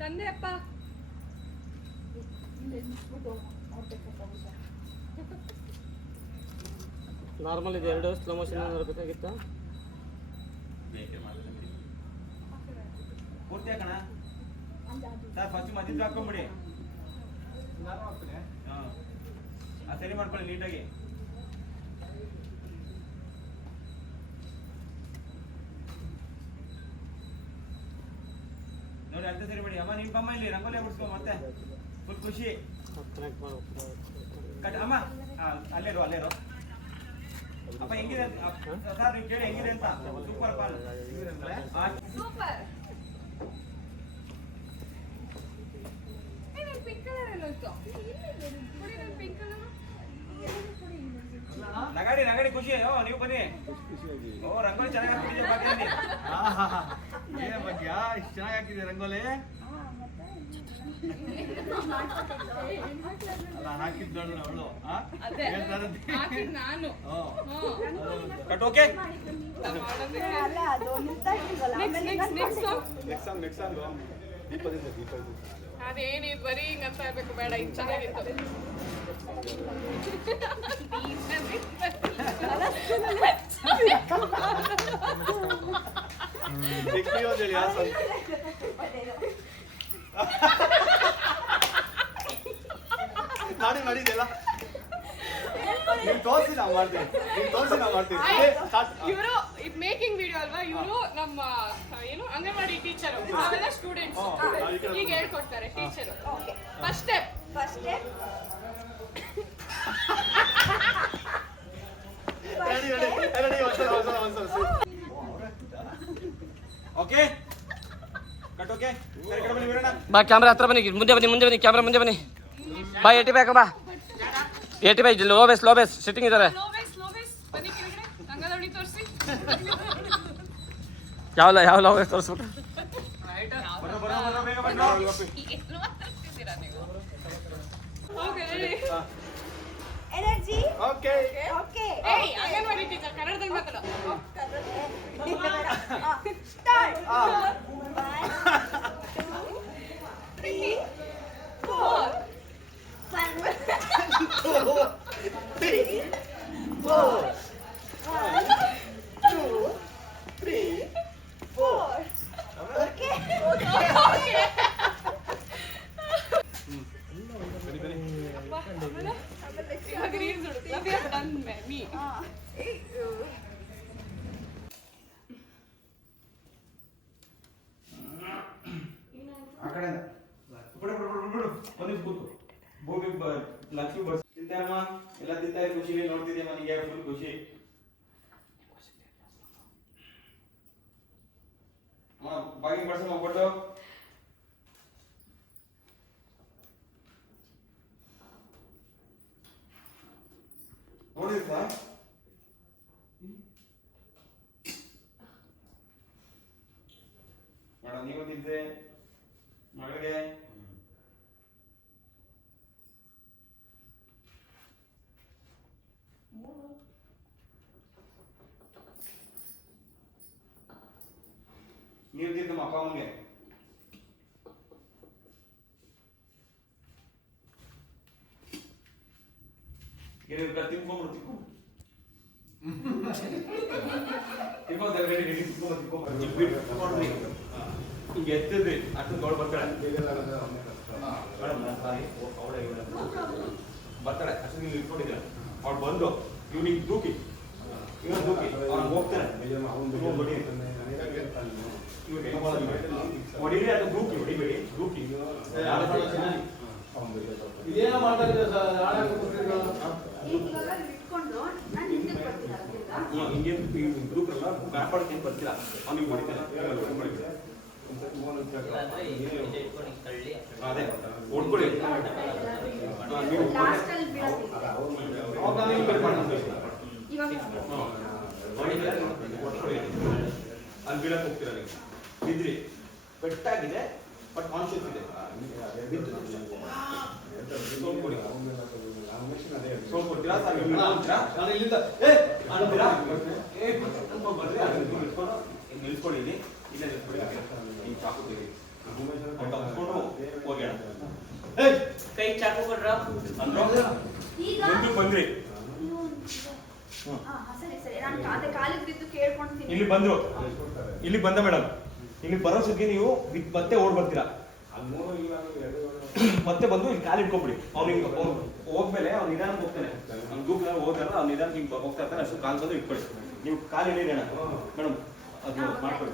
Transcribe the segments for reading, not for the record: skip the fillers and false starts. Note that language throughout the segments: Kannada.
ತಂದೆ ಅಪ್ಪ ನಾರ್ಮಲ್ ಇದೆ, 2 ಸ್ಲೋ ಮೋಷನ್ ಇರಬೇಕಾಗಿತ್ತ. ಪೂರ್ತಿ ಹಾಕೋಣ ಸರ್. ಫಸ್ಟ್ ಮಧ್ಯದ ಹಾಕೊಂಬಿಡಿ. ಸರಿ ಮಾಡ್ಕೊಳ್ಳಿ ನೀಟಾಗಿ. ನೋಡಿ ಅರ್ಥ ಸರಿ ಮಾಡಿ. ಅಮ್ಮ ನಿನ್ ಬಮ್ಮ ಇಲ್ಲಿ ರಂಗೋಲಿ ಬಿಡಿಸ್ಕೊ. ಮತ್ತೆ ಫುಲ್ ಖುಷಿ. ಕಟ್ ಅಮ್ಮ. ಅಲ್ಲೇರು ಅಲ್ಲೇರು. ಅಪ್ಪ ಹೆಂಗಿದೆ ಸರ್? ನೀವು ಕೇಳಿ ಹೆಂಗಿದೆ ಅಂತ. ಸೂಪರ್ ಪಾಲ್ ಸೂಪರ್. ಪಿಂಕ್ ಕಲರ್ ಎಲ್ಲ ಇತ್ತು. ಪಿಂಕ್ ಕಲರ್ ನಗಾಡಿ ನಗಾಡಿ ಖುಷಿ. ನೀವು ಬನ್ನಿ. ಓ ರಂಗೋಲಿ ಚೆನ್ನಾಗಿ ಹಾಕಿದ್ದೀವಿ. ಏನ ಬಗ್ಗೆ ಇಷ್ಟು ಚೆನ್ನಾಗಿ ಹಾಕಿದ್ದೀವಿ ರಂಗೋಲಿ. ಅಲ್ಲ ಹಾಕಿದ್ ನೋಡು ಅವಳು. ನಾನು ಕಟ್ ಓಕೆ. ಅದೇನಿ ಬರೀ ಹಿಂಗಂತ ಇರ್ಬೇಕು, ಬೇಡ. ಇದು ಚೆನ್ನಾಗಿತ್ತು. ಮಾಡಿ ಮಾಡಿದೆಲ್ಲ ನೀವು ತೋರಿಸಿ ನಾವು ಮಾಡ್ತೀವಿ. ನೀವು ತೋರಿಸಿ ನಾವು ಮಾಡ್ತೀವಿ. ಇವರು ಇದು ಮೇಕಿಂಗ್ ವಿಡಿಯೋ ಅಲ್ವಾ? ಇವರು ನಮ್ಮ ಏನು ಅಂಗನವಾಡಿ ಟೀಚರ್, ನಾವೆಲ್ಲ ಸ್ಟೂಡೆಂಟ್ಸ್. ಈಗ ಹೇಳ್ಕೊಡ್ತಾರೆ teacher. First step okay cut okay. ಸರಿ ಕಡೆ ಬನ್ನಿ ವೀರಣ್ಣ. ಬಾ ಕ್ಯಾಮ್ರಾ ಹತ್ರ ಬನ್ನಿ. ಮುಂದೆ ಬನ್ನಿ ಕ್ಯಾಮ್ರಾ ಮುಂದೆ ಬನ್ನಿ. ಬಾ 80 ಬೇಕು. ಬಾ 85 ಲೋ ಬೇಸ್ ಸಿಟ್ಟಿಂಗ್ ಇದ್ದಾರೆ. ಬನ್ನಿ ಕೆಳಗಡೆ. ಅಂಗನವಾಡಿ ತೋರಿಸಿ. ಯಾವ ಲೋ ಬೇಸ್ ತೋರಿಸ್ಬಿಟ್ಟು. ಬರೋ ಬೇಗ ಬನ್ನಿ. Okay ready. Energy. Okay okay. ಏಯ್ ಅಂಗನವಾಡಿ ಟೀಚರ್ ಕನ್ನಡದಲ್ಲಿ ಮಾತಾಡು. ಸ್ಟಾರ್ಟ್. 1 2 3 4 1 2 3 4 1 2 3 4 ಓಕೆ. ಆ ಕಡೆಯಿಂದ ಬಿಡು ಒಂದು ಕೂತು. ಭೂಮಿ ಲಕ್ಷ್ಮಿ ಬರ್ಸ್ ತಿಂತಾರಮ್ಮ. ಎಲ್ಲ ತಿಂತಾರೆ. ಖುಷಿ ನೋಡ್ತಿದ್ಯಮ್ಮ. ನಿಮಗೆ ಫುಲ್ ಖುಷಿ. ಬಾಗಿ ಬರ್ಸಮ್ಮ ಒಬ್ಬಟ್ಟು. ನೋಡಿದ್ರಾ ಮೇಡಮ್? ನೀವು ತಿಂತೆ ಮಗಳಿಗೆ ನೀವು ತಿಂತಮ್ಮ ಅಪ್ಪ ಅಮ್ಮಗೆ. ತಿನ್ಕೊಂಡ್ಬಿಡು ಹಿಂಗೆ ಎತ್ತಿದ್ರಿ ಅಷ್ಟು ದೊಡ್ಡ ಬರ್ತಾಳೆ. ಬರ್ತಾಳೆ ಅಷ್ಟು ನೀವು ಇಟ್ಕೊಂಡಿದ್ದೀರ. ಅವ್ಳು ಬಂದು ಇವ್ನಿಗೆ ದೂಕಿ ಅವ್ನಿಗೆ ಹೋಗ್ತಾನೆ. ಹೊಡಿರಿ ಅದು ದೂಕಿ ಹೊಡಿಬೇಡಿ. ದೂಕಿ ಇದೇನೋ ಮಾಡ್ತಾ ಇದ್ದೀರಾ ಸರ್? ಹಿಂಗೆ ಗ್ರೂಪ್ರೆಲ್ಲ ಕಾಪಾಡ್ಕೊಂಡು ಬರ್ತೀರಾ. ಅವ್ನಿಗೆ ಹೊಡಿತಾನೆ. ಅದೇ ಹೊಡ್ಕೊಳ್ಳಿ. ನೀವು ಅಲ್ಲಿ ಬೀಳಕ್ಕೆ ಹೋಗ್ತೀರಾ. ನೀವು ಬಿದ್ರಿ, ಪೆಟ್ಟಾಗಿದೆ, ಬಟ್ ಕಾನ್ಶಿಯಸ್ ಇದೆ. ಸೋಪ್ ಕೊಡ್ತೀರಾ ಸರ್? ಇಲ್ಲಿಂದ ಬರ್ರಿ. ನಿಲ್ಸ್ಕೊಳ್ಳಿ ಇಲ್ಲಿ ಇಲ್ಲೇ ನಿಲ್ಸ್ಕೊಳ್ಳಿ ಹಿಂಗೆ ಚಾಕು ತೆಗಿ ಹೋಗಿ ಕೈ ಚಾಕು ಕೊಡ್ರ ಅಂದ್ರು ಈಗ ಮುಂದಕ್ಕೆ ಬಂದ್ರಿ ಸರಿ ಸರಿ ನಾನು ಅದೇ ಕಾಲಿಗೆ ಬಿದ್ದು ಕೇಳ್ಕೊಂತೀನಿ. ಇಲ್ಲಿ ಬಂದ್ರು ಇಲ್ಲಿ ಬಂದ ಮೇಡಮ್ ಇಲ್ಲಿ ಬರೋ ಸದ್ಯ ನೀವು ಮತ್ತೆ ಓಡ್ ಬರ್ತೀರಾ ಮತ್ತೆ ಬಂದು ಇಲ್ಲಿ ಕಾಲು ಇಟ್ಕೊಂಡ್ಬಿಡಿ ಅವ್ನಿಗೆ ಹೋಗ್ಮೇಲೆ ಅವ್ನು ನಿಧಾನಕ್ಕೆ ಹೋಗ್ತಾನೆ ಅವ್ನು ದೂರ ಹೋಗ್ತಾರ ಅವ್ನು ನಿಧಾನಕ್ಕೆ ಹಿಂಗೆ ಹೋಗ್ತಾ ಇರ್ತಾನೆ ಅಷ್ಟು ಕಾಲು ಬಂದು ಇಟ್ಕೊಳ್ಳಿ ನೀವು ಕಾಲು ಇಳಿಯೋಣ ಮೇಡಮ್ ಅದು ಮಾಡ್ಕೊಳ್ಳಿ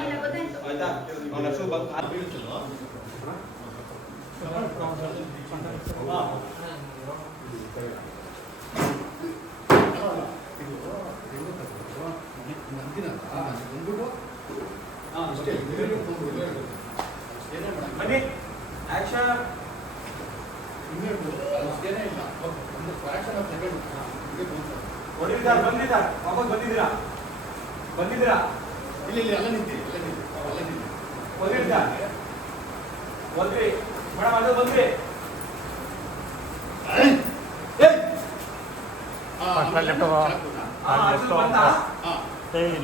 ಇಲ್ಲ ಗೊತ್ತಾಯ್ತು. ಆಯ್ತಾ ಅವ್ನ ಅಷ್ಟು ಬಂದು ಕಾಲು ಬೀಳ್ತಲ್ಲ ಬನ್ನಿ ಆಕ್ಷನ್ ಹೊಡಿತಾ ಬಂದಿದ್ದೀರಾ ವಾಪಸ್ ಬಂದಿದ್ದೀರಾ ಬಂದಿದ್ದೀರಾ ಬಂದಿದ್ದೀರಾ ಬಂದ್ರಿ ಮೇಡಮ್ ಅದು ಬಂದ್ರಿ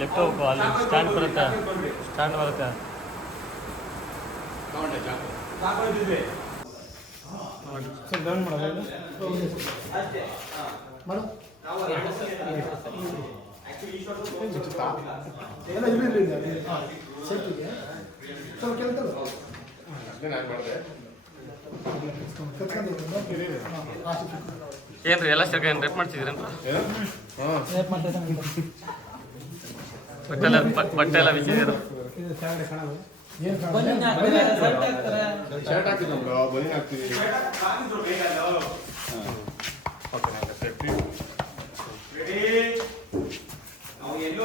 ಲೆಫ್ಟ್ ಹೋಗು ಅಲ್ಲಿ ಸ್ಟ್ಯಾಂಡ್ ಬರುತ್ತೆ ಸ್ಟ್ಯಾಂಡ್ ಬರುತ್ತೆ ಸಾಕೊಂಡಿದ್ವಿ ಅಷ್ಟೇ ನಾವು ಆಕ್ಚುಲಿ ಏನ್ರಿ ಎಲ್ಲ ಸೇರ್ಕ ಏನು ರೇಪ್ ಮಾಡ್ತಿದ್ದೀರೇನ್ರಿ ಬಟ್ಟೆ ಎಲ್ಲ ಬಿಚ್ಚಿದ್ದೀರ ಶರ್ಟ್ ಹಾಕಿದ್ವಿ ಬನಿ ಹಾಕ್ತೀವಿ ರೆಡಿ ನಾವು ಎಲ್ಲೋ